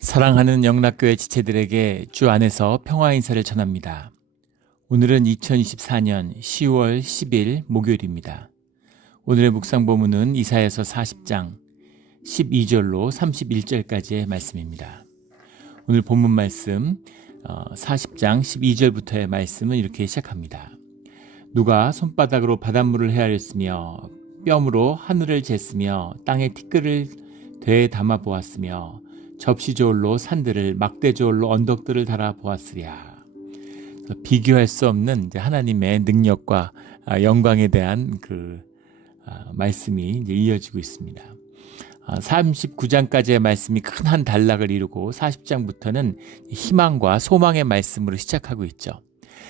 사랑하는 영락교회 지체들에게 주 안에서 평화 인사를 전합니다. 오늘은 2024년 10월 10일 목요일입니다. 오늘의 묵상 본문은 이사야서 40장 12절로 31절까지의 말씀입니다. 오늘 본문 말씀 40장 12절부터의 말씀은 이렇게 시작합니다. 누가 손바닥으로 바닷물을 헤아렸으며 뼘으로 하늘을 쟀으며 땅의 티끌을 되에 담아 보았으며 접시저울로 산들을 막대저울로 언덕들을 달아 보았으랴. 비교할 수 없는 하나님의 능력과 영광에 대한 말씀이 이어지고 있습니다. 39장까지의 말씀이 큰 한 단락을 이루고 40장부터는 희망과 소망의 말씀으로 시작하고 있죠.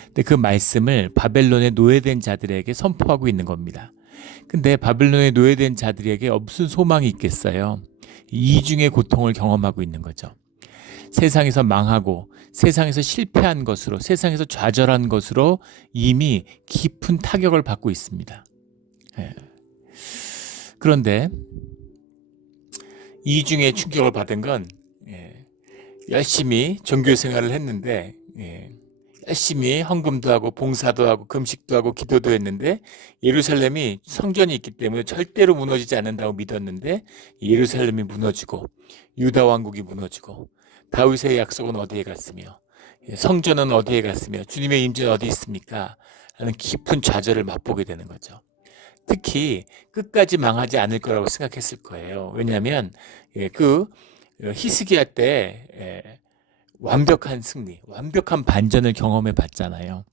근데 그 말씀을 바벨론에 노예된 자들에게 선포하고 있는 겁니다. 근데 바벨론에 노예된 자들에게 무슨 소망이 있겠어요? 이중의 고통을 경험하고 있는 거죠. 세상에서 망하고 세상에서 실패한 것으로, 세상에서 좌절한 것으로 이미 깊은 타격을 받고 있습니다. 그런데 이중의 충격을 받은 건 열심히 종교 생활을 했는데 열심히 헌금도 하고 봉사도 하고 금식도 하고 기도도 했는데 예루살렘이 성전이 있기 때문에 절대로 무너지지 않는다고 믿었는데 예루살렘이 무너지고 유다 왕국이 무너지고 다윗의 약속은 어디에 갔으며 성전은 어디에 갔으며 주님의 임재는 어디 있습니까? 라는 깊은 좌절을 맛보게 되는 거죠. 특히 끝까지 망하지 않을 거라고 생각했을 거예요. 왜냐하면 히스기야 때 완벽한 승리, 완벽한 반전을 경험해 봤잖아요.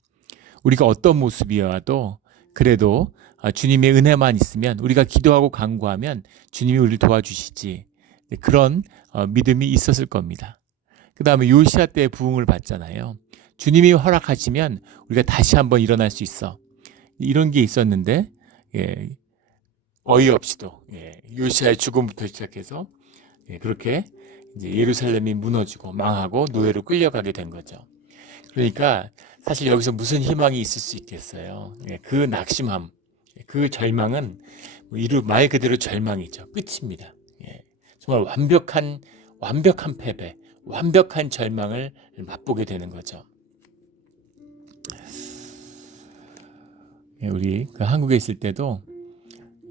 우리가 어떤 모습이어도 그래도 주님의 은혜만 있으면, 우리가 기도하고 간구하면 주님이 우리를 도와주시지, 그런 믿음이 있었을 겁니다. 그 다음에 요시야 때의 부흥을 봤잖아요. 주님이 허락하시면 우리가 다시 한번 일어날 수 있어, 이런 게 있었는데 어이없이도 요시야의 죽음부터 시작해서 그렇게 이제 예루살렘이 무너지고 망하고 노예로 끌려가게 된 거죠. 그러니까 사실 여기서 무슨 희망이 있을 수 있겠어요. 그 낙심함, 그 절망은 말 그대로 절망이죠. 끝입니다. 정말 완벽한 패배, 완벽한 절망을 맛보게 되는 거죠. 우리 한국에 있을 때도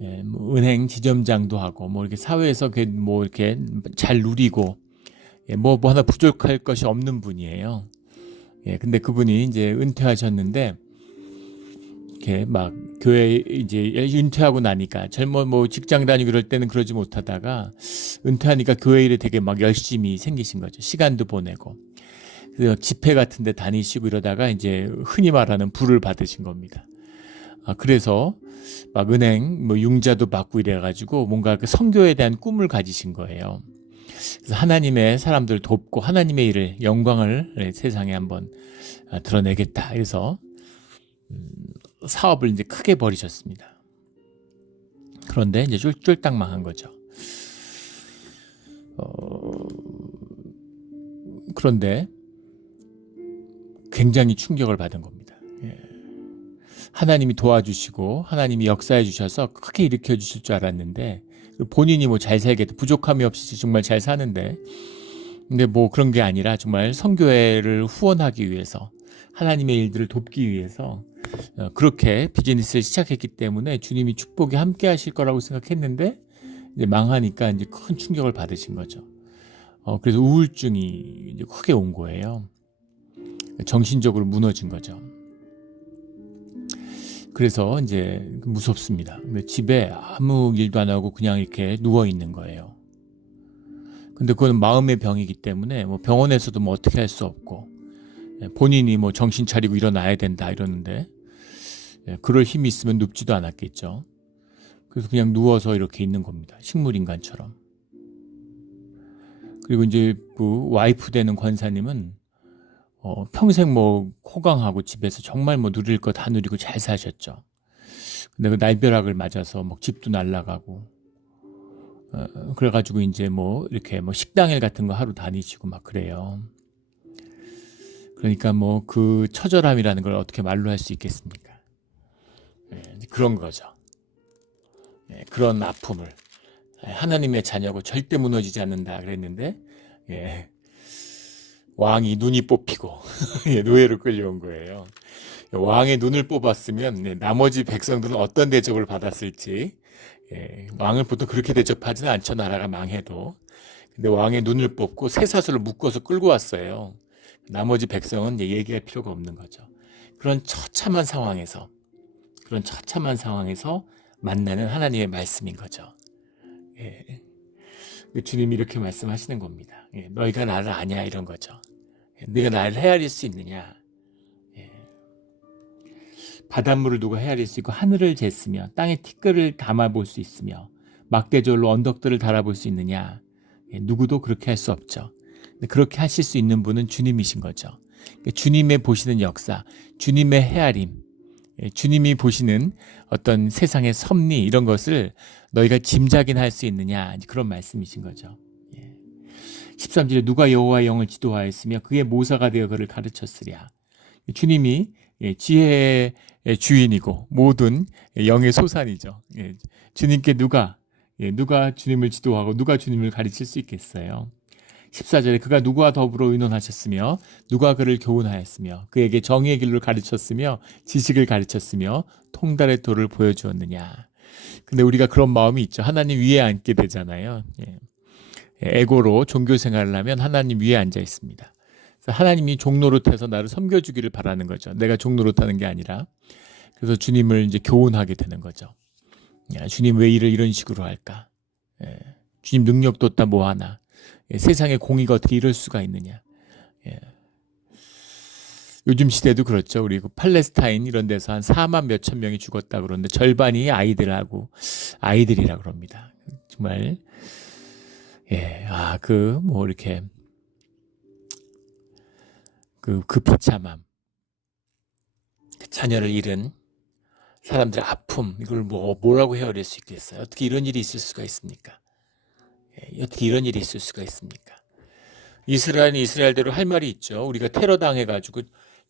은행 지점장도 하고 이렇게 사회에서 이렇게 잘 누리고 뭐 하나 부족할 것이 없는 분이에요. 근데 그분이 이제 은퇴하셨는데 이렇게 막 교회 이제 은퇴하고 나니까 직장 다니고 그럴 때는 그러지 못하다가 은퇴하니까 교회 일에 되게 막 열심히 생기신 거죠. 시간도 보내고. 그래서 집회 같은 데 다니시고 이러다가 이제 흔히 말하는 부를 받으신 겁니다. 그래서 막 은행 융자도 받고 이래가지고 뭔가 그 선교에 대한 꿈을 가지신 거예요. 그래서 하나님의 사람들 돕고 하나님의 일을, 영광을 세상에 한번 드러내겠다. 그래서 사업을 이제 크게 벌이셨습니다. 그런데 이제 쫄딱 망한 거죠. 그런데 굉장히 충격을 받은 겁니다. 하나님이 도와주시고 하나님이 역사해 주셔서 크게 일으켜 주실 줄 알았는데, 본인이 잘 살겠다, 부족함이 없이 정말 잘 사는데, 근데 그런 게 아니라 정말 선교회를 후원하기 위해서, 하나님의 일들을 돕기 위해서 그렇게 비즈니스를 시작했기 때문에 주님이 축복이 함께 하실 거라고 생각했는데 이제 망하니까 이제 큰 충격을 받으신 거죠. 그래서 우울증이 이제 크게 온 거예요. 정신적으로 무너진 거죠. 그래서 이제 무섭습니다. 집에 아무 일도 안 하고 그냥 이렇게 누워 있는 거예요. 근데 그건 마음의 병이기 때문에 병원에서도 어떻게 할 수 없고, 본인이 정신 차리고 일어나야 된다 이러는데 그럴 힘이 있으면 눕지도 않았겠죠. 그래서 그냥 누워서 이렇게 있는 겁니다. 식물인간처럼. 그리고 이제 그 와이프 되는 권사님은 평생 호강하고 집에서 정말 누릴 거 다 누리고 잘 사셨죠. 근데 그 날벼락을 맞아서 집도 날아가고, 그래가지고 이제 이렇게 식당일 같은 거 하루 다니시고 막 그래요. 그러니까 그 처절함이라는 걸 어떻게 말로 할 수 있겠습니까? 그런 거죠. 그런 아픔을, 하나님의 자녀고 절대 무너지지 않는다 그랬는데 왕이 눈이 뽑히고 예, 노예로 끌려온 거예요. 왕의 눈을 뽑았으면 나머지 백성들은 어떤 대접을 받았을지. 왕을 보통 그렇게 대접하지는 않죠. 나라가 망해도. 근데 왕의 눈을 뽑고 쇠사슬로 묶어서 끌고 왔어요. 나머지 백성은 얘기할 필요가 없는 거죠. 그런 처참한 상황에서 만나는 하나님의 말씀인 거죠. 주님이 이렇게 말씀하시는 겁니다. 너희가 나를 아냐 이런 거죠. 네가 나를 헤아릴 수 있느냐. 바닷물을 두고 헤아릴 수 있고 하늘을 쟀으며 땅의 티끌을 담아볼 수 있으며 막대절로 언덕들을 달아볼 수 있느냐. 누구도 그렇게 할 수 없죠. 그렇게 하실 수 있는 분은 주님이신 거죠. 주님의 보시는 역사, 주님의 헤아림, 주님이 보시는 어떤 세상의 섭리 이런 것을 너희가 짐작이나 할 수 있느냐 그런 말씀이신 거죠. 13절에 누가 여호와의 영을 지도하였으며 그의 모사가 되어 그를 가르쳤으랴. 주님이 지혜의 주인이고 모든 영의 소산이죠. 주님께 누가 주님을 지도하고 누가 주님을 가르칠 수 있겠어요. 14절에 그가 누구와 더불어 의논하셨으며 누가 그를 교훈하였으며 그에게 정의의 길로 가르쳤으며 지식을 가르쳤으며 통달의 도를 보여주었느냐. 근데 우리가 그런 마음이 있죠. 하나님 위에 앉게 되잖아요. 에고로 종교 생활을 하면 하나님 위에 앉아 있습니다. 그래서 하나님이 종노릇해서 나를 섬겨주기를 바라는 거죠. 내가 종노릇하는 게 아니라. 그래서 주님을 이제 교훈하게 되는 거죠. 주님 왜 일을 이런 식으로 할까? 주님 능력도 없다 뭐 하나? 세상의 공의가 어떻게 이럴 수가 있느냐? 요즘 시대도 그렇죠. 우리 팔레스타인 이런 데서 한 4만 몇천 명이 죽었다 그러는데 절반이 아이들이라 그럽니다. 정말 이렇게 그 비참함, 자녀를 잃은 사람들의 아픔 이걸 뭐라고 헤아릴 수 있겠어요? 어떻게 이런 일이 있을 수가 있습니까? 어떻게 이런 일이 있을 수가 있습니까? 이스라엘은 이스라엘대로 할 말이 있죠. 우리가 테러 당해가지고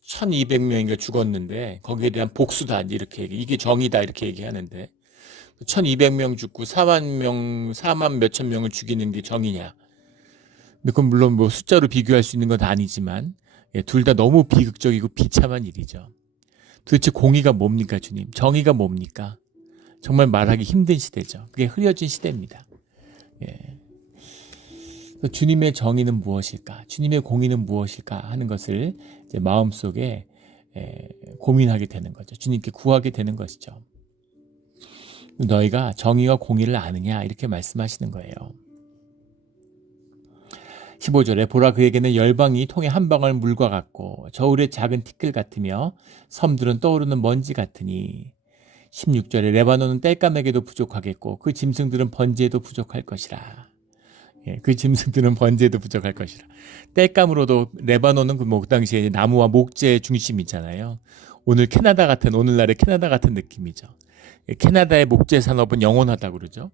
1200명인가 죽었는데 거기에 대한 복수다 이렇게 이게 정의다 이렇게 얘기하는데 1200명 죽고 4만 몇천 명을 죽이는 게 정의냐? 근데 그건 물론 숫자로 비교할 수 있는 건 아니지만 둘 다 너무 비극적이고 비참한 일이죠. 도대체 공의가 뭡니까 주님? 정의가 뭡니까? 정말 말하기 힘든 시대죠. 그게 흐려진 시대입니다. 주님의 정의는 무엇일까? 주님의 공의는 무엇일까? 하는 것을 이제 마음속에 고민하게 되는 거죠. 주님께 구하게 되는 것이죠. 너희가 정의와 공의를 아느냐? 이렇게 말씀하시는 거예요. 15절에 보라 그에게는 열방이 통에 한 방울 물과 같고 저울의 작은 티끌 같으며 섬들은 떠오르는 먼지 같으니 16절에 레바논은 땔감에게도 부족하겠고 그 짐승들은 번제에도 부족할 것이라. 그 짐승들은 번제에도 부족할 것이라. 땔감으로도 레바논은 그 당시에 나무와 목재의 중심이잖아요. 오늘날의 캐나다 같은 느낌이죠. 캐나다의 목재 산업은 영원하다고 그러죠.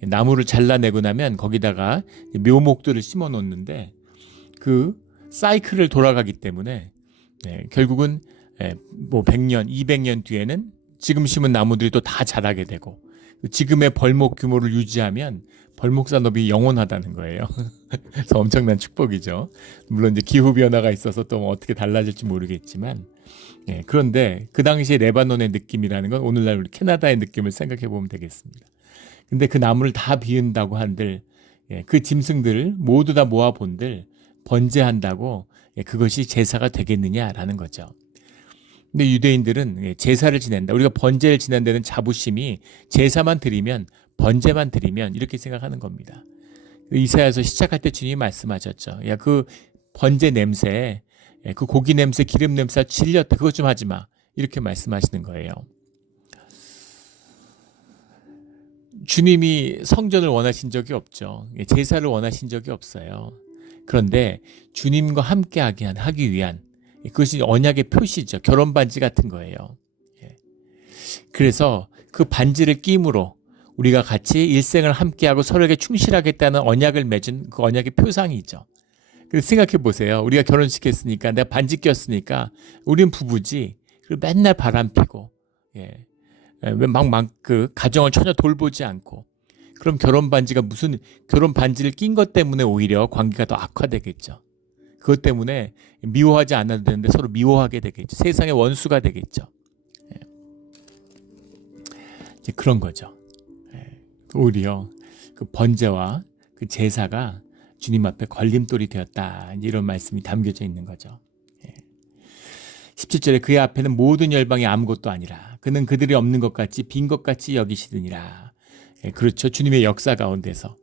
나무를 잘라내고 나면 거기다가 묘목들을 심어 놓는데 그 사이클을 돌아가기 때문에 결국은 100년, 200년 뒤에는 지금 심은 나무들이 또 다 자라게 되고 지금의 벌목 규모를 유지하면 벌목 산업이 영원하다는 거예요. 그래서 엄청난 축복이죠. 물론 이제 기후 변화가 있어서 또 어떻게 달라질지 모르겠지만 그런데 그 당시에 레바논의 느낌이라는 건 오늘날 우리 캐나다의 느낌을 생각해 보면 되겠습니다. 근데 그 나무를 다 비운다고 한들 그 짐승들을 모두 다 모아본들 번제한다고 그것이 제사가 되겠느냐라는 거죠. 근데 유대인들은 제사를 지낸다. 우리가 번제를 지낸 데는 자부심이 제사만 드리면 번제만 드리면 이렇게 생각하는 겁니다. 이사야서 시작할 때 주님이 말씀하셨죠. 야, 그 번제 냄새, 그 고기 냄새, 기름 냄새 질렸다. 그것 좀 하지 마. 이렇게 말씀하시는 거예요. 주님이 성전을 원하신 적이 없죠. 제사를 원하신 적이 없어요. 그런데 주님과 함께 하기 위한 그것이 언약의 표시죠. 결혼 반지 같은 거예요. 그래서 그 반지를 끼므로 우리가 같이 일생을 함께하고 서로에게 충실하겠다는 언약을 맺은 그 언약의 표상이죠. 그래서 생각해 보세요. 우리가 결혼식 했으니까 내가 반지 꼈으니까 우린 부부지. 그리고 맨날 바람 피고 그 가정을 전혀 돌보지 않고 그럼 결혼 반지를 낀 것 때문에 오히려 관계가 더 악화되겠죠. 그것 때문에 미워하지 않아도 되는데 서로 미워하게 되겠죠. 세상의 원수가 되겠죠. 이제 그런 거죠. 오히려 그 번제와 그 제사가 주님 앞에 걸림돌이 되었다. 이런 말씀이 담겨져 있는 거죠. 17절에 그의 앞에는 모든 열방이 아무것도 아니라 그는 그들이 없는 것 같이 빈 것 같이 여기시느니라. 그렇죠. 주님의 역사 가운데서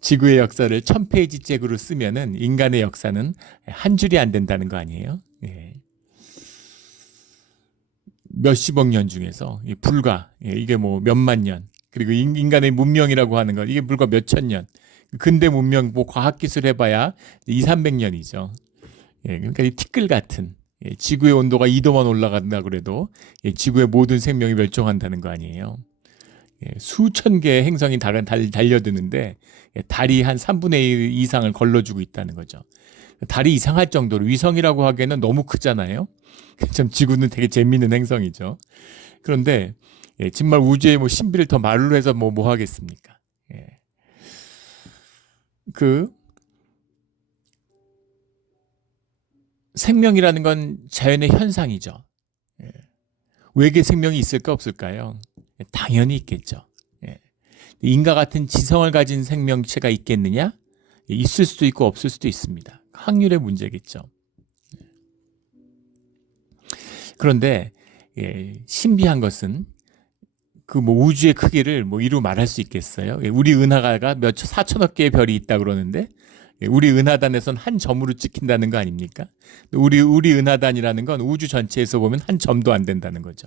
지구의 역사를 1000페이지째로 쓰면은 인간의 역사는 한 줄이 안 된다는 거 아니에요? 몇십억 년 중에서 불과 이게 뭐 몇만 년, 그리고 인간의 문명이라고 하는 것 이게 불과 몇천 년, 근대 문명 뭐 과학기술 해봐야 200~300년이죠. 그러니까 이 티끌 같은 지구의 온도가 2도만 올라간다 그래도 지구의 모든 생명이 멸종한다는 거 아니에요. 수천 개의 행성이 달려드는데 달이 한 3분의 1 이상을 걸러주고 있다는 거죠. 달이 이상할 정도로 위성이라고 하기에는 너무 크잖아요. 참 지구는 되게 재미있는 행성이죠. 그런데 정말 우주의 뭐 신비를 더 말로 해서 뭐 하겠습니까? 그 생명이라는 건 자연의 현상이죠. 외계 생명이 있을까 없을까요? 당연히 있겠죠. 인과 같은 지성을 가진 생명체가 있겠느냐? 있을 수도 있고 없을 수도 있습니다. 확률의 문제겠죠. 그런데 신비한 것은 그 뭐 우주의 크기를 뭐 이루 말할 수 있겠어요? 우리 은하가 몇 4천억 개의 별이 있다 그러는데 우리 은하단에선 한 점으로 찍힌다는 거 아닙니까? 우리 은하단이라는 건 우주 전체에서 보면 한 점도 안 된다는 거죠.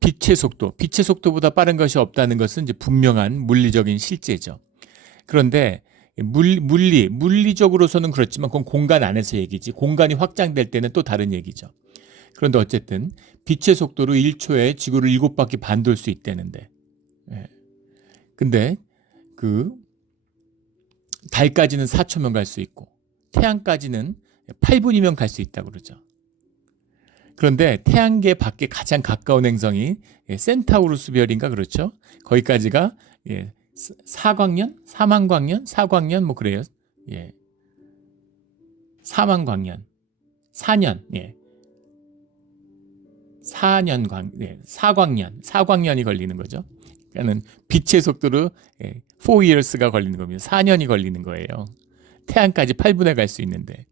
빛의 속도보다 빠른 것이 없다는 것은 이제 분명한 물리적인 실제죠. 그런데 물리적으로서는 그렇지만 그건 공간 안에서 얘기지, 공간이 확장될 때는 또 다른 얘기죠. 그런데 어쨌든 빛의 속도로 1초에 지구를 7바퀴 반 돌 수 있다는데, 근데 그 달까지는 4초면 갈 수 있고 태양까지는 8분이면 갈 수 있다고 그러죠. 그런데 태양계 밖에 가장 가까운 행성이 센타우루스 별인가 그렇죠? 거기까지가 4광년, 4만광년, 4광년 뭐 그래요. 4만광년, 4년, 4광년이 걸리는 거죠. 그러니까는 빛의 속도로 4years가 걸리는 겁니다. 4년이 걸리는 거예요. 태양까지 8분에 갈 수 있는데.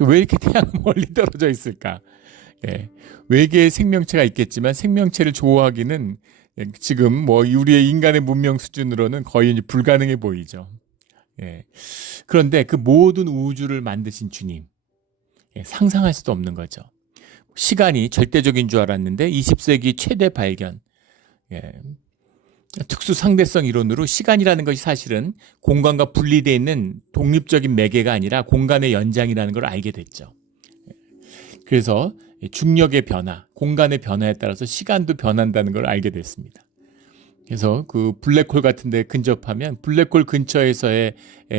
왜 이렇게 태양은 멀리 떨어져 있을까? 외계의 생명체가 있겠지만 생명체를 조호하기는 지금 뭐 우리의 인간의 문명 수준으로는 거의 이제 불가능해 보이죠. 그런데 그 모든 우주를 만드신 주님, 상상할 수도 없는 거죠. 시간이 절대적인 줄 알았는데 20세기 최대 발견, 특수 상대성 이론으로 시간이라는 것이 사실은 공간과 분리되어 있는 독립적인 매개가 아니라 공간의 연장이라는 걸 알게 됐죠. 그래서 중력의 변화, 공간의 변화에 따라서 시간도 변한다는 걸 알게 됐습니다. 그래서 그 블랙홀 같은 데 근접하면 블랙홀 근처에서의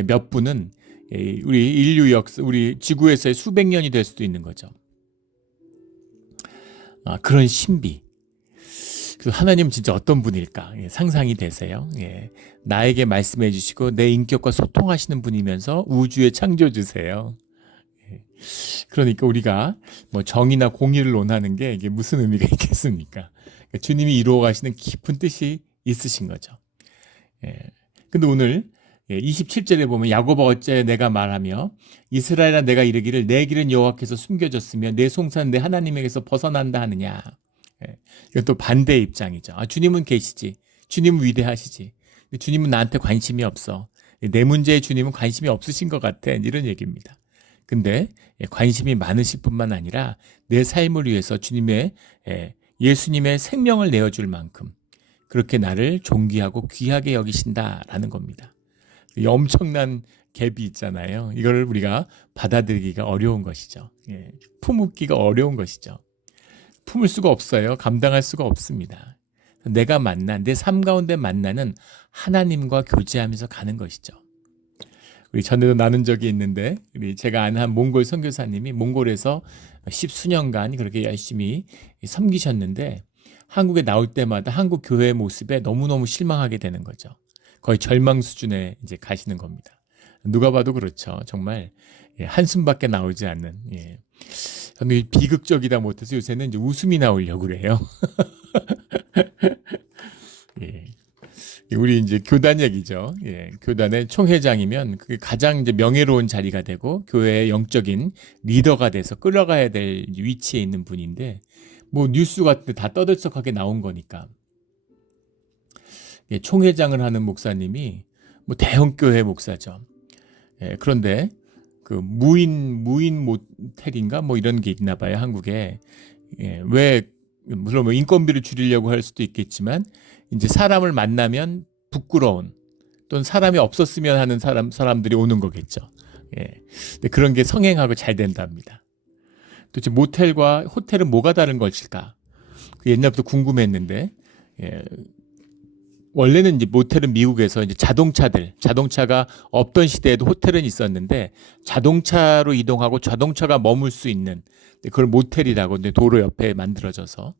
몇 분은 우리 인류 역사, 우리 지구에서의 수백 년이 될 수도 있는 거죠. 그런 신비. 그래서 하나님은 진짜 어떤 분일까? 상상이 되세요. 나에게 말씀해 주시고 내 인격과 소통하시는 분이면서 우주의 창조주세요. 그러니까 우리가 뭐 정의나 공의를 논하는 게 이게 무슨 의미가 있겠습니까? 그러니까 주님이 이루어 가시는 깊은 뜻이 있으신 거죠. 근데 오늘 27절에 보면 야고보 어째 내가 말하며 이스라엘아 내가 이르기를 내 길은 여호와께서 숨겨졌으며 내 송사는 내 하나님에게서 벗어난다 하느냐. 이건 또 반대의 입장이죠. 주님은 계시지. 주님은 위대하시지. 주님은 나한테 관심이 없어. 내 문제에 주님은 관심이 없으신 것 같아. 이런 얘기입니다. 근데 관심이 많으실 뿐만 아니라 내 삶을 위해서 예수님의 생명을 내어줄 만큼 그렇게 나를 존귀하고 귀하게 여기신다라는 겁니다. 엄청난 갭이 있잖아요. 이걸 우리가 받아들이기가 어려운 것이죠. 품기가 어려운 것이죠. 품을 수가 없어요. 감당할 수가 없습니다. 내가 내 삶 가운데 만나는 하나님과 교제하면서 가는 것이죠. 우리 전에도 나눈 적이 있는데 제가 아는 한 몽골 선교사님이 몽골에서 10수년간 그렇게 열심히 섬기셨는데 한국에 나올 때마다 한국 교회의 모습에 너무너무 실망하게 되는 거죠. 거의 절망 수준에 이제 가시는 겁니다. 누가 봐도 그렇죠. 정말 한숨밖에 나오지 않는. 저는 비극적이다 못해서 요새는 이제 웃음이 나오려고 그래요. 예. 우리 이제 교단 얘기죠. 교단의 총회장이면 그게 가장 이제 명예로운 자리가 되고 교회의 영적인 리더가 돼서 끌어가야 될 위치에 있는 분인데 뭐 뉴스 같은 데 다 떠들썩하게 나온 거니까. 총회장을 하는 목사님이 뭐 대형 교회 목사죠. 그런데 그 무인 모텔인가 뭐 이런 게 있나 봐요, 한국에. 왜 물론 뭐 인건비를 줄이려고 할 수도 있겠지만 이제 사람을 만나면 부끄러운 또는 사람이 없었으면 하는 사람들이 오는 거겠죠. 근데 그런 게 성행하고 잘 된답니다. 도대체 모텔과 호텔은 뭐가 다른 것일까? 옛날부터 궁금했는데 원래는 이제 모텔은 미국에서 이제 자동차가 없던 시대에도 호텔은 있었는데 자동차로 이동하고 자동차가 머물 수 있는 그걸 모텔이라고 이제 도로 옆에 만들어져서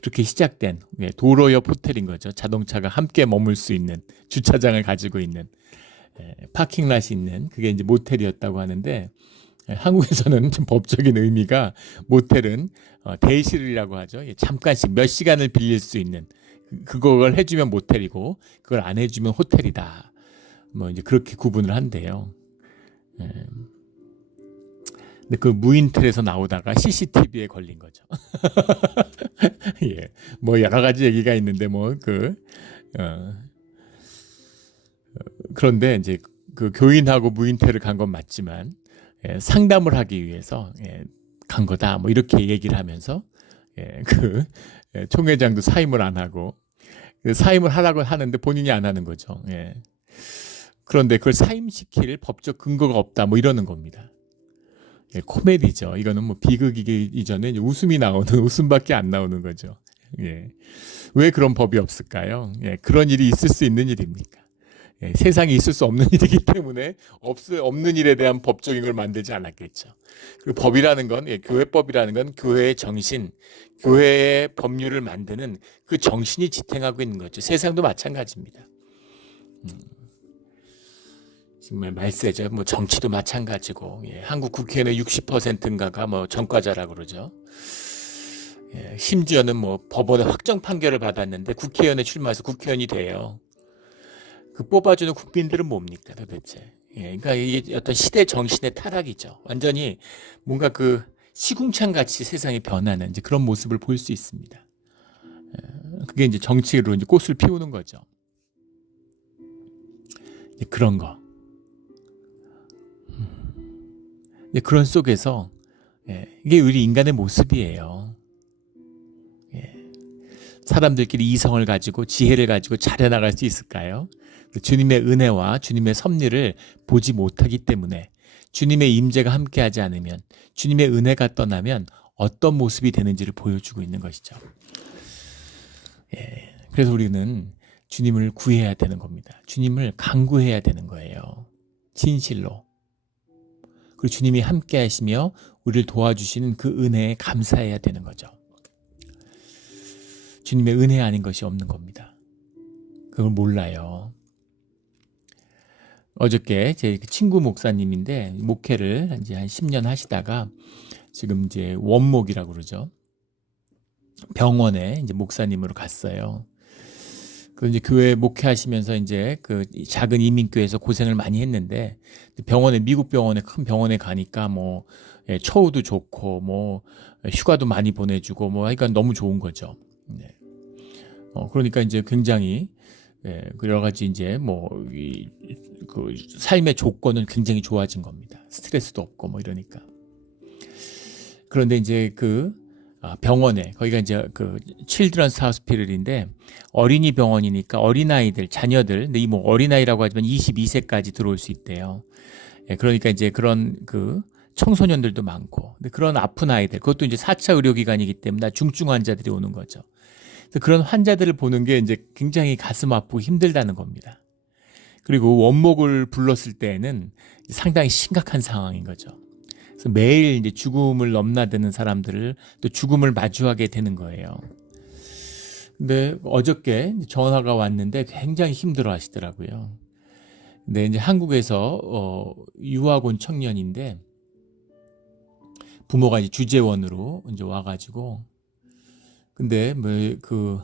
그렇게 시작된 도로 옆 호텔인 거죠. 자동차가 함께 머물 수 있는 주차장을 가지고 있는 파킹랏이 있는 그게 이제 모텔이었다고 하는데 한국에서는 좀 법적인 의미가 모텔은 대실이라고 하죠. 잠깐씩 몇 시간을 빌릴 수 있는 그걸 해주면 모텔이고 그걸 안 해주면 호텔이다. 뭐 이제 그렇게 구분을 한대요. 근데 그 무인텔에서 나오다가 CCTV에 걸린 거죠. 뭐 여러 가지 얘기가 있는데 그런데 이제 그 교인하고 무인텔을 간 건 맞지만 상담을 하기 위해서 간 거다. 뭐 이렇게 얘기를 하면서 총회장도 사임을 안 하고 사임을 하라고 하는데 본인이 안 하는 거죠. 그런데 그걸 사임시킬 법적 근거가 없다. 뭐 이러는 겁니다. 코미디죠. 이거는 뭐 비극이기 이전에 웃음이 나오는 웃음밖에 안 나오는 거죠. 왜 그런 법이 없을까요? 그런 일이 있을 수 있는 일입니까? 세상에 있을 수 없는 일이기 때문에 없는 일에 대한 법적인 걸 만들지 않았겠죠. 그리고 법이라는 건 교회법이라는 건 교회의 정신, 교회의 법률을 만드는 그 정신이 지탱하고 있는 거죠. 세상도 마찬가지입니다. 정말 말세죠. 뭐 정치도 마찬가지고 한국 국회의원의 60%인가가 뭐 전과자라고 그러죠. 심지어는 뭐 법원의 확정 판결을 받았는데 국회의원에 출마해서 국회의원이 돼요. 그 뽑아주는 국민들은 뭡니까 도대체? 그러니까 이게 어떤 시대 정신의 타락이죠. 완전히 뭔가 그 시궁창 같이 세상이 변하는 이제 그런 모습을 볼 수 있습니다. 그게 이제 정치로 이제 꽃을 피우는 거죠. 이제 그런 거. 그런 속에서 이게 우리 인간의 모습이에요. 사람들끼리 이성을 가지고 지혜를 가지고 잘해나갈 수 있을까요? 주님의 은혜와 주님의 섭리를 보지 못하기 때문에 주님의 임재가 함께하지 않으면 주님의 은혜가 떠나면 어떤 모습이 되는지를 보여주고 있는 것이죠. 그래서 우리는 주님을 구해야 되는 겁니다. 주님을 간구해야 되는 거예요. 진실로. 그리고 주님이 함께 하시며 우리를 도와주시는 그 은혜에 감사해야 되는 거죠. 주님의 은혜 아닌 것이 없는 겁니다. 그걸 몰라요. 어저께 제 친구 목사님인데 목회를 이제 한 10년 하시다가 지금 이제 원목이라고 그러죠. 병원에 이제 목사님으로 갔어요. 그 이제 교회 목회하시면서 이제 그 작은 이민교회에서 고생을 많이 했는데 미국 병원에 큰 병원에 가니까 뭐 처우도 좋고 뭐 휴가도 많이 보내주고 뭐 하여간 너무 좋은 거죠. 그러니까 이제 굉장히 여러 가지 이제 그 삶의 조건은 굉장히 좋아진 겁니다. 스트레스도 없고 뭐 이러니까. 그런데 이제 그 병원에 거기가 이제 그 칠드런스 하우스피ટલ인데 어린이 병원이니까 어린아이들 자녀들 근데 이 뭐 어린아이라고 하지만 22세까지 들어올 수 있대요. 그러니까 이제 그런 그 청소년들도 많고 근데 그런 아픈 아이들 그것도 이제 4차 의료기관이기 때문에 중증 환자들이 오는 거죠. 그래서 그런 환자들을 보는 게 이제 굉장히 가슴 아프고 힘들다는 겁니다. 그리고 원목을 불렀을 때에는 상당히 심각한 상황인 거죠. 그래서 매일 이제 죽음을 넘나드는 사람들을 또 죽음을 마주하게 되는 거예요. 근데 어저께 전화가 왔는데 굉장히 힘들어 하시더라고요. 근데 이제 한국에서 유학 온 청년인데 부모가 이제 주재원으로 이제 와가지고 근데 뭐 그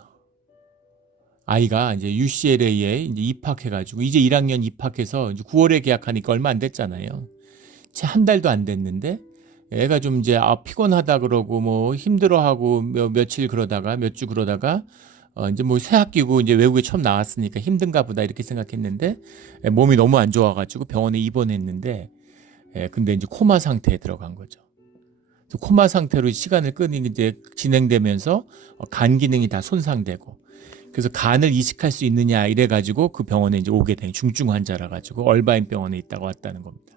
아이가 이제 UCLA에 이제 입학해가지고 이제 1학년 입학해서 이제 9월에 계약하니까 얼마 안 됐잖아요. 채 한 달도 안 됐는데 애가 좀 이제 피곤하다 그러고 뭐 힘들어하고 며칠 그러다가 몇 주 그러다가 이제 뭐 새 학기고 이제 외국에 처음 나왔으니까 힘든가 보다 이렇게 생각했는데 몸이 너무 안 좋아가지고 병원에 입원했는데 근데 이제 코마 상태에 들어간 거죠. 코마 상태로 시간을 끄니 이제 진행되면서 간 기능이 다 손상되고 그래서 간을 이식할 수 있느냐 이래가지고 그 병원에 이제 오게 된 중증 환자라 가지고 얼바인 병원에 있다가 왔다는 겁니다.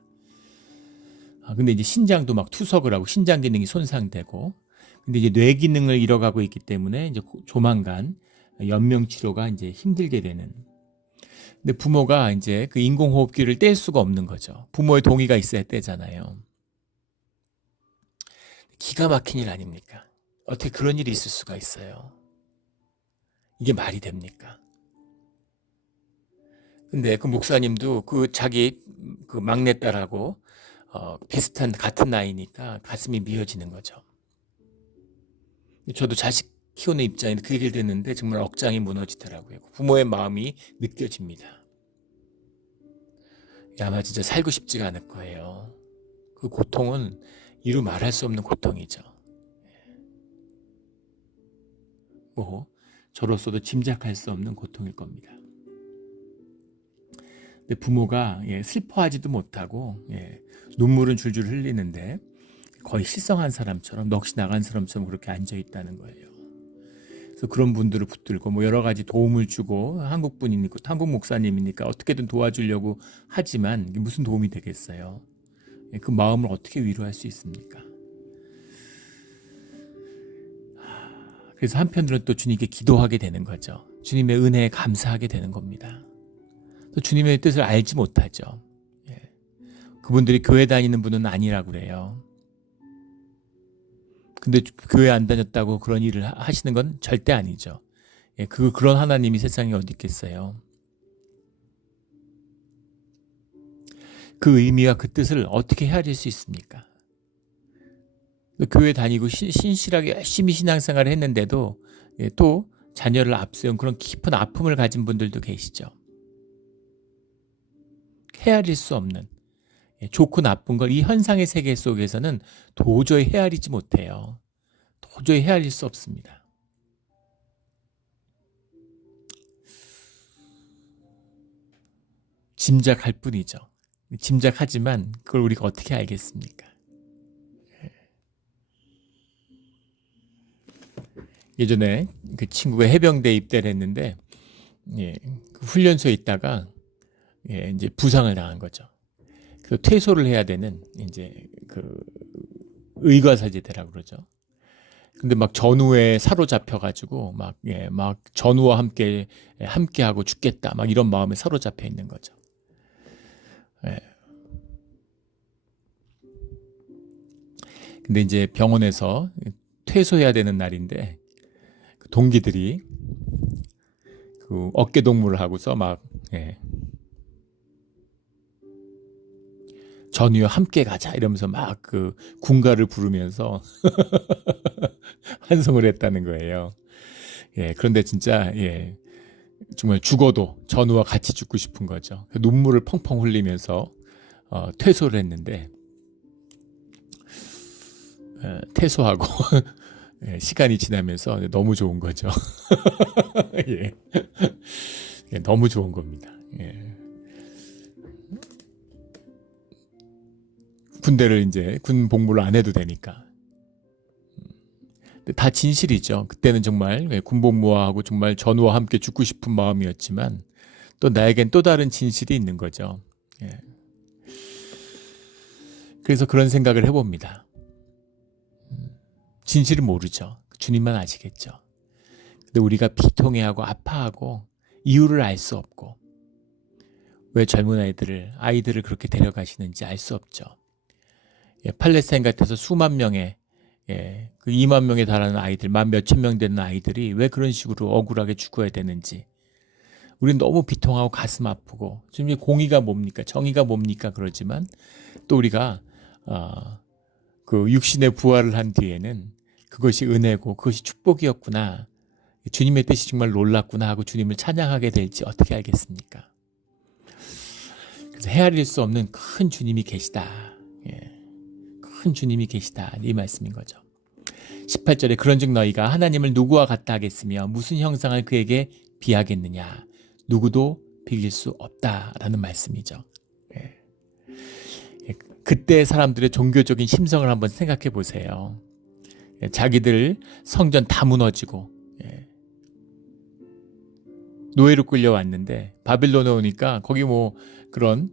근데 이제 신장도 막 투석을 하고 신장 기능이 손상되고 근데 이제 뇌 기능을 잃어가고 있기 때문에 이제 조만간 연명 치료가 이제 힘들게 되는. 근데 부모가 이제 그 인공호흡기를 뗄 수가 없는 거죠. 부모의 동의가 있어야 떼잖아요. 기가 막힌 일 아닙니까? 어떻게 그런 일이 있을 수가 있어요? 이게 말이 됩니까? 근데 그 목사님도 그 자기 그 막내딸하고 비슷한 같은 나이니까 가슴이 미어지는 거죠. 저도 자식 키우는 입장에서 그 얘기를 듣는데 정말 억장이 무너지더라고요. 부모의 마음이 느껴집니다. 아마 진짜 살고 싶지가 않을 거예요. 그 고통은 이루 말할 수 없는 고통이죠. 뭐 저로서도 짐작할 수 없는 고통일 겁니다. 근데 부모가 슬퍼하지도 못하고 눈물은 줄줄 흘리는데 거의 실성한 사람처럼 넋이 나간 사람처럼 그렇게 앉아 있다는 거예요. 그래서 그런 분들을 붙들고 뭐 여러 가지 도움을 주고 한국 분이니까 한국 목사님이니까 어떻게든 도와주려고 하지만 이게 무슨 도움이 되겠어요? 그 마음을 어떻게 위로할 수 있습니까? 그래서 한편으로는 또 주님께 기도하게 되는 거죠. 주님의 은혜에 감사하게 되는 겁니다. 또 주님의 뜻을 알지 못하죠. 그분들이 교회 다니는 분은 아니라고 그래요. 근데 교회 안 다녔다고 그런 일을 하시는 건 절대 아니죠. 그런 하나님이 세상에 어디 있겠어요. 그 의미와 그 뜻을 어떻게 헤아릴 수 있습니까? 교회 다니고 신실하게 열심히 신앙생활을 했는데도 또 자녀를 앞세운 그런 깊은 아픔을 가진 분들도 계시죠. 헤아릴 수 없는 좋고 나쁜 걸 이 현상의 세계 속에서는 도저히 헤아리지 못해요. 도저히 헤아릴 수 없습니다. 짐작할 뿐이죠. 짐작하지만 그걸 우리가 어떻게 알겠습니까? 예전에 그 친구가 해병대에 입대를 했는데 그 훈련소에 있다가 이제 부상을 당한 거죠. 그 퇴소를 해야 되는 이제 그 의과사제대라고 그러죠. 근데 막 전우에 사로잡혀가지고 막 전우와 함께하고 죽겠다 막 이런 마음에 사로잡혀 있는 거죠. 근데 이제 병원에서 퇴소해야 되는 날인데 동기들이 그 어깨 동무를 하고서 막 전우와 함께 가자 이러면서 막 그 군가를 부르면서 환송을 했다는 거예요. 그런데 진짜 정말 죽어도 전우와 같이 죽고 싶은 거죠. 눈물을 펑펑 흘리면서 퇴소를 했는데 퇴소하고 시간이 지나면서 너무 좋은 거죠. 너무 좋은 겁니다. 군대를 이제 군 복무를 안 해도 되니까. 다 진실이죠. 그때는 정말 군 복무하고 정말 전우와 함께 죽고 싶은 마음이었지만 또 나에겐 또 다른 진실이 있는 거죠. 그래서 그런 생각을 해봅니다. 진실은 모르죠. 주님만 아시겠죠. 근데 우리가 비통해하고 아파하고 이유를 알 수 없고 왜 젊은 아이들을 그렇게 데려가시는지 알 수 없죠. 팔레스타인 같아서 수만 명의 그 2만 명에 달하는 아이들, 만 몇천 명 되는 아이들이 왜 그런 식으로 억울하게 죽어야 되는지 우리는 너무 비통하고 가슴 아프고 주님의 공의가 뭡니까? 정의가 뭡니까? 그러지만 또 우리가 그 육신의 부활을 한 뒤에는 그것이 은혜고 그것이 축복이었구나. 주님의 뜻이 정말 놀랍구나 하고 주님을 찬양하게 될지 어떻게 알겠습니까? 그래서 헤아릴 수 없는 큰 주님이 계시다. 큰 주님이 계시다. 이 말씀인 거죠. 18절에 그런즉 너희가 하나님을 누구와 같다 하겠으며 무슨 형상을 그에게 비하겠느냐. 누구도 비길 수 없다라는 말씀이죠. 그때 사람들의 종교적인 심성을 한번 생각해 보세요. 자기들 성전 다 무너지고 노예로 끌려왔는데 바빌론에 오니까 거기 뭐 그런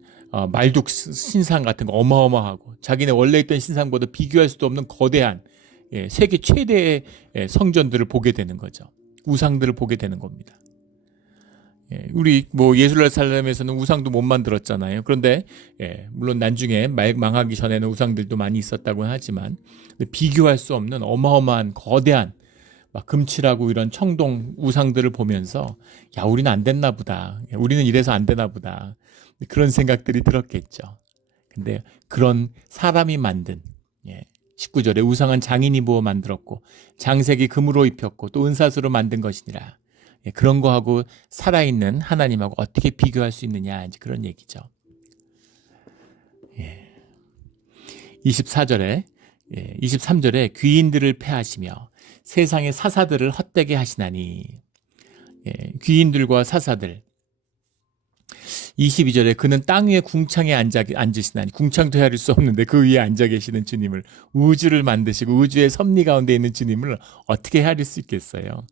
말뚝 신상 같은 거 어마어마하고 자기네 원래 있던 신상보다 비교할 수도 없는 거대한 세계 최대의 성전들을 보게 되는 거죠. 우상들을 보게 되는 겁니다. 우리 뭐 예루살렘에서는 우상도 못 만들었잖아요. 그런데 물론 나중에 망하기 전에는 우상들도 많이 있었다고 하지만 비교할 수 없는 어마어마한 거대한 막 금칠하고 이런 청동 우상들을 보면서 야 우리는 안 됐나 보다. 우리는 이래서 안 되나 보다. 그런 생각들이 들었겠죠. 근데 그런 사람이 만든 19절에 우상은 장인이 부어 만들었고 장색이 금으로 입혔고 또 은사수로 만든 것이니라. 그런 거하고 살아있는 하나님하고 어떻게 비교할 수 있느냐 이제 그런 얘기죠. 23절에 귀인들을 패하시며 세상의 사사들을 헛되게 하시나니. 귀인들과 사사들. 22절에 그는 땅 위에 궁창에 앉으시나니. 궁창도 헤아릴 수 없는데 그 위에 앉아 계시는 주님을, 우주를 만드시고 우주의 섭리 가운데 있는 주님을 어떻게 헤아릴 수 있겠어요.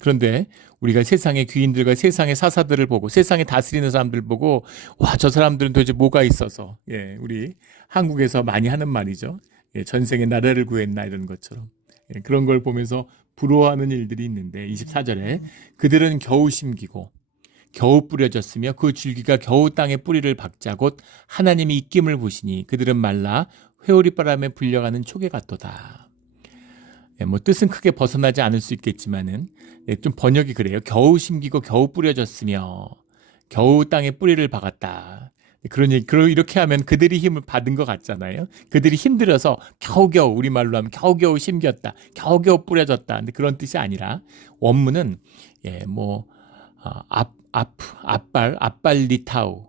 그런데 우리가 세상의 귀인들과 세상의 사사들을 보고 세상에 다스리는 사람들 보고 와, 저 사람들은 도대체 뭐가 있어서 우리 한국에서 많이 하는 말이죠. 전생에 나라를 구했나 이런 것처럼 그런 걸 보면서 부러워하는 일들이 있는데 24절에 그들은 겨우 심기고 겨우 뿌려졌으며 그 줄기가 겨우 땅에 뿌리를 박자 곧 하나님이 입김을 보시니 그들은 말라 회오리바람에 불려가는 초계 같도다. 뭐 뜻은 크게 벗어나지 않을 수 있겠지만은 좀 번역이 그래요. 겨우 심기고 겨우 뿌려졌으며 겨우 땅에 뿌리를 박았다. 그러니 이렇게 하면 그들이 힘을 받은 것 같잖아요. 그들이 힘들어서 겨우겨우 우리말로 하면 겨우겨우 심겼다. 겨우겨우 뿌려졌다. 근데 그런 뜻이 아니라 원문은 앞발 리타우,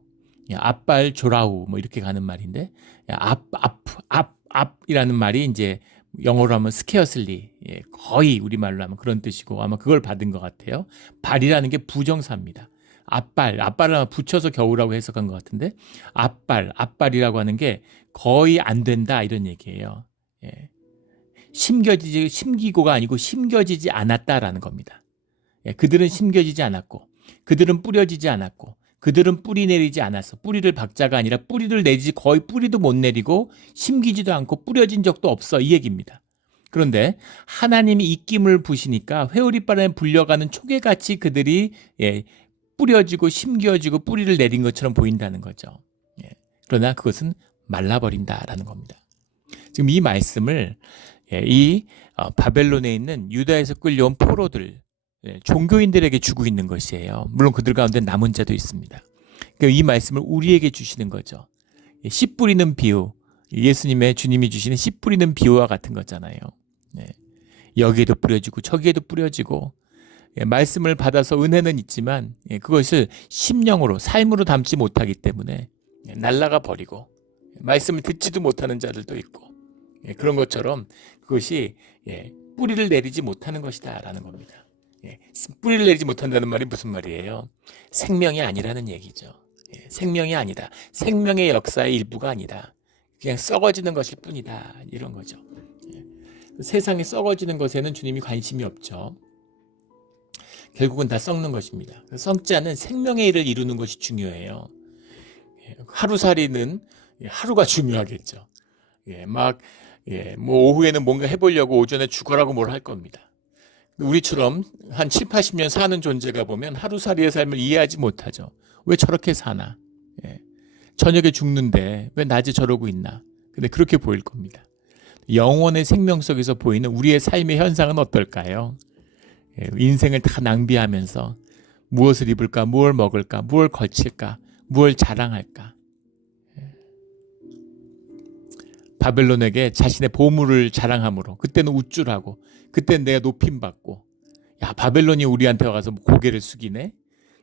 앞발 조라우 뭐 이렇게 가는 말인데 앞이라는 말이 이제 영어로 하면 scarcely 거의 우리말로 하면 그런 뜻이고 아마 그걸 받은 것 같아요. 발이라는 게 부정사입니다. 앞발을 아마 붙여서 겨우라고 해석한 것 같은데 앞발이라고 하는 게 거의 안 된다 이런 얘기예요. 심기고가 아니고 심겨지지 않았다라는 겁니다. 그들은 심겨지지 않았고 그들은 뿌려지지 않았고 그들은 뿌리 내리지 않았어. 뿌리를 박자가 아니라 뿌리를 내리지 거의 뿌리도 못 내리고 심기지도 않고 뿌려진 적도 없어 이 얘기입니다. 그런데 하나님이 입김을 부시니까 회오리바람에 불려가는 초계같이 그들이 뿌려지고 심겨지고 뿌리를 내린 것처럼 보인다는 거죠. 그러나 그것은 말라버린다라는 겁니다. 지금 이 말씀을 바벨론에 있는 유다에서 끌려온 포로들 종교인들에게 주고 있는 것이에요. 물론 그들 가운데 남은 자도 있습니다. 그러니까 이 말씀을 우리에게 주시는 거죠. 씨 뿌리는 비유, 예수님의 주님이 주시는 씨 뿌리는 비유와 같은 거잖아요. 여기에도 뿌려지고 저기에도 뿌려지고 말씀을 받아서 은혜는 있지만 그것을 심령으로 삶으로 담지 못하기 때문에 날아가 버리고 말씀을 듣지도 못하는 자들도 있고 그런 것처럼 그것이 뿌리를 내리지 못하는 것이다라는 겁니다. 뿌리를 내리지 못한다는 말이 무슨 말이에요? 생명이 아니라는 얘기죠. 생명이 아니다. 생명의 역사의 일부가 아니다. 그냥 썩어지는 것일 뿐이다. 이런 거죠. 세상에 썩어지는 것에는 주님이 관심이 없죠. 결국은 다 썩는 것입니다. 썩지 않은 생명의 일을 이루는 것이 중요해요. 하루살이는 하루가 중요하겠죠. 뭐 오후에는 뭔가 해보려고 오전에 죽어라고 뭘 할 겁니다. 우리처럼 한 7, 80년 사는 존재가 보면 하루살이의 삶을 이해하지 못하죠. 왜 저렇게 사나? 저녁에 죽는데 왜 낮에 저러고 있나? 근데 그렇게 보일 겁니다. 영원의 생명 속에서 보이는 우리의 삶의 현상은 어떨까요? 인생을 다 낭비하면서 무엇을 입을까? 무엇을 먹을까? 무엇을 걸칠까? 무엇을 자랑할까? 바벨론에게 자신의 보물을 자랑함으로 그때는 우쭐하고 그때는 내가 높임받고 야 바벨론이 우리한테 와서 고개를 숙이네.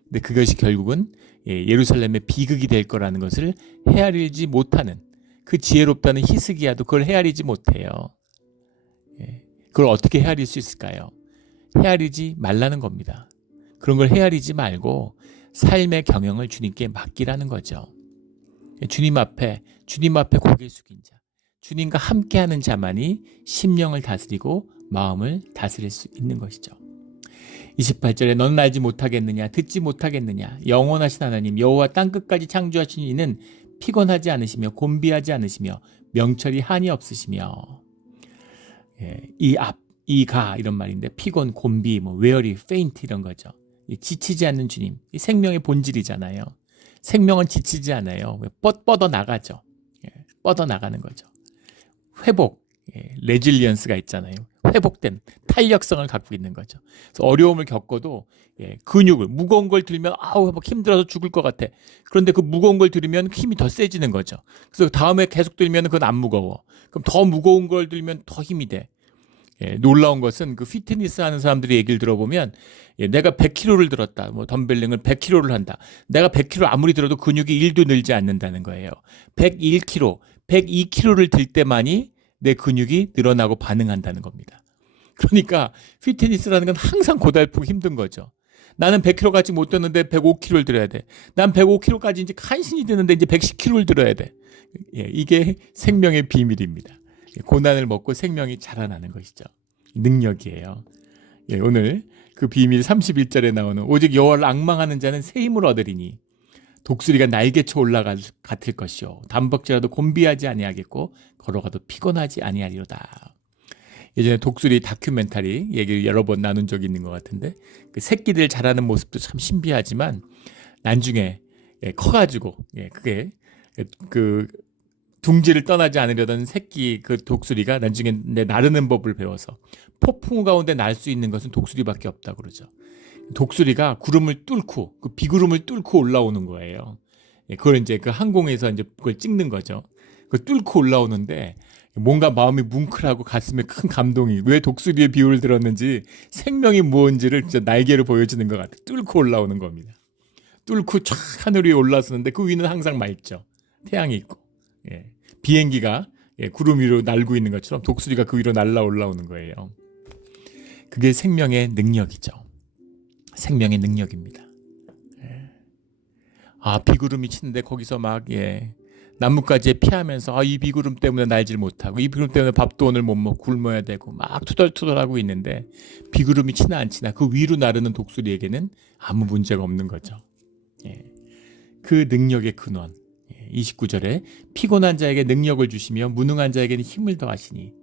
근데 그것이 결국은 예루살렘의 비극이 될 거라는 것을 헤아리지 못하는 그 지혜롭다는 히스기야도 그걸 헤아리지 못해요. 그걸 어떻게 헤아릴 수 있을까요? 헤아리지 말라는 겁니다. 그런 걸 헤아리지 말고 삶의 경영을 주님께 맡기라는 거죠. 주님 앞에 고개 숙인 자, 주님과 함께하는 자만이 심령을 다스리고 마음을 다스릴 수 있는 것이죠. 28절에 너는 알지 못하겠느냐 듣지 못하겠느냐 영원하신 하나님 여호와 땅끝까지 창조하신 이는 피곤하지 않으시며 곤비하지 않으시며 명철이 한이 없으시며 이가 이런 말인데 피곤, 곤비, weary, faint 이런 거죠. 지치지 않는 주님, 이 생명의 본질이잖아요. 생명은 지치지 않아요. 뻗어 나가죠. 뻗어 나가는 거죠. 회복, 레질리언스가 있잖아요. 회복된 탄력성을 갖고 있는 거죠. 그래서 어려움을 겪어도 근육을 무거운 걸 들면 아우 막 힘들어서 죽을 것 같아. 그런데 그 무거운 걸 들으면 힘이 더 세지는 거죠. 그래서 다음에 계속 들면 그건 안 무거워. 그럼 더 무거운 걸 들면 더 힘이 돼. 놀라운 것은 그 피트니스 하는 사람들의 얘기를 들어보면 내가 100kg를 들었다. 덤벨링을 100kg를 한다. 내가 100kg 아무리 들어도 근육이 1도 늘지 않는다는 거예요. 101kg, 102kg를 들 때만이 내 근육이 늘어나고 반응한다는 겁니다. 그러니까 피트니스라는 건 항상 고달프고 힘든 거죠. 나는 100kg까지 못 드는데 105kg를 들어야 돼. 난 105kg까지 이제 간신히 드는데 이제 110kg를 들어야 돼. 이게 생명의 비밀입니다. 고난을 먹고 생명이 자라나는 것이죠. 능력이에요. 오늘 그 비밀 31절에 나오는 오직 여호와를 앙망하는 자는 새 힘을 얻으리니 독수리가 날개쳐 올라갔을 것이요 단벅지라도 곤비하지 아니하겠고 걸어가도 피곤하지 아니하리로다. 예전에 독수리 다큐멘터리 얘기를 여러 번 나눈 적이 있는 것 같은데 그 새끼들 자라는 모습도 참 신비하지만 나중에 커가지고 그게 그 둥지를 떠나지 않으려던 새끼 그 독수리가 나중에 나르는 법을 배워서 폭풍우 가운데 날 수 있는 것은 독수리밖에 없다고 그러죠. 독수리가 구름을 뚫고 그 비구름을 뚫고 올라오는 거예요. 그걸 이제 그 항공에서 이제 그걸 찍는 거죠. 그 뚫고 올라오는데 뭔가 마음이 뭉클하고 가슴에 큰 감동이 왜 독수리의 비유를 들었는지 생명이 무언지를 진짜 날개로 보여주는 것 같아요. 뚫고 올라오는 겁니다. 뚫고 쫙 하늘 위에 올라서는데 그 위는 항상 맑죠. 태양이 있고. 비행기가 구름 위로 날고 있는 것처럼 독수리가 그 위로 날아 올라오는 거예요. 그게 생명의 능력이죠. 생명의 능력입니다. 비구름이 치는데 거기서 막 나뭇가지에 피하면서 이 비구름 때문에 날질 못하고 이 비구름 때문에 밥도 오늘 못 먹고 굶어야 되고 막 투덜투덜하고 있는데 비구름이 치나 안 치나 그 위로 나르는 독수리에게는 아무 문제가 없는 거죠. 그 능력의 근원 29절에 피곤한 자에게 능력을 주시며 무능한 자에게는 힘을 더하시니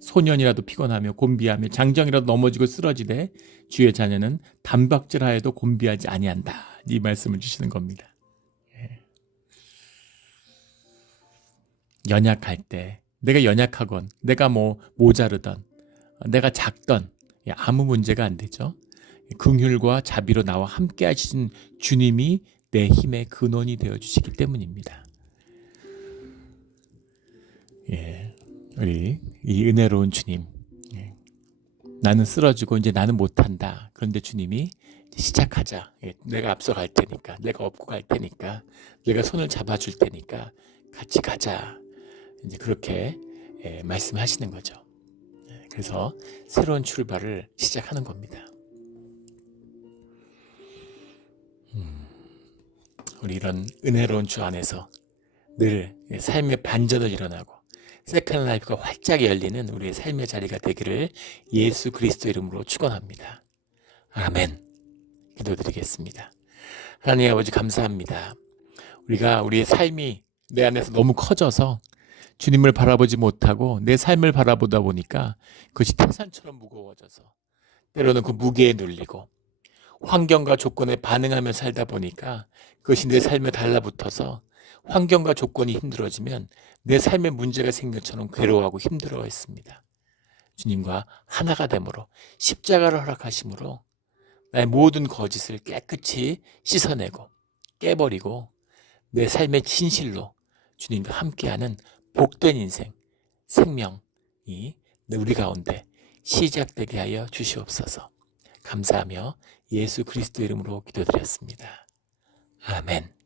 소년이라도 피곤하며 곤비하며 장정이라도 넘어지고 쓰러지되 주의 자녀는 단박질하여도 곤비하지 아니한다. 이 말씀을 주시는 겁니다. 연약할 때 내가 연약하건 내가 모자르던 내가 작던 아무 문제가 안 되죠. 긍휼과 자비로 나와 함께 하시는 주님이 내 힘의 근원이 되어주시기 때문입니다. 우리 이 은혜로운 주님, 나는 쓰러지고 이제 나는 못한다. 그런데 주님이 시작하자. 내가 앞서 갈 테니까, 내가 업고 갈 테니까, 내가 손을 잡아줄 테니까 같이 가자. 이제 그렇게 말씀하시는 거죠. 그래서 새로운 출발을 시작하는 겁니다. 우리 이런 은혜로운 주 안에서 늘 삶의 반전을 일어나고 세컨 라이프가 활짝 열리는 우리의 삶의 자리가 되기를 예수 그리스도 이름으로 축원합니다. 아멘. 기도드리겠습니다. 하나님 아버지 감사합니다. 우리가 우리의 삶이 내 안에서 너무 커져서 주님을 바라보지 못하고 내 삶을 바라보다 보니까 그것이 태산처럼 무거워져서 때로는 그 무게에 눌리고 환경과 조건에 반응하며 살다 보니까 그것이 내 삶에 달라붙어서 환경과 조건이 힘들어지면 내 삶에 문제가 생긴 것처럼 괴로워하고 힘들어했습니다. 주님과 하나가 됨으로 십자가를 허락하심으로 나의 모든 거짓을 깨끗이 씻어내고 깨버리고 내 삶의 진실로 주님과 함께하는 복된 인생, 생명이 우리 가운데 시작되게 하여 주시옵소서. 감사하며 예수 그리스도 이름으로 기도드렸습니다. 아멘.